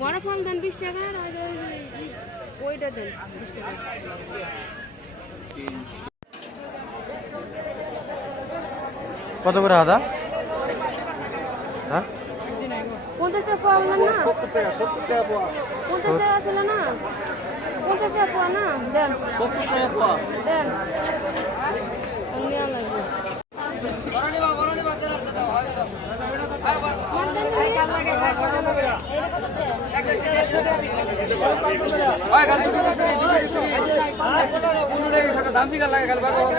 বড় ফল দেন বিশ টাকা আর ওইটা দেন বিশ টাকা। কত করে আদা? হ্যাঁ? পঞ্চাশ টাকা পাওয়া না? পঞ্চাশ টাকা ছিল না? পঞ্চাশ টাকা পাওয়া না? দেন। দেন। নেব বারোশো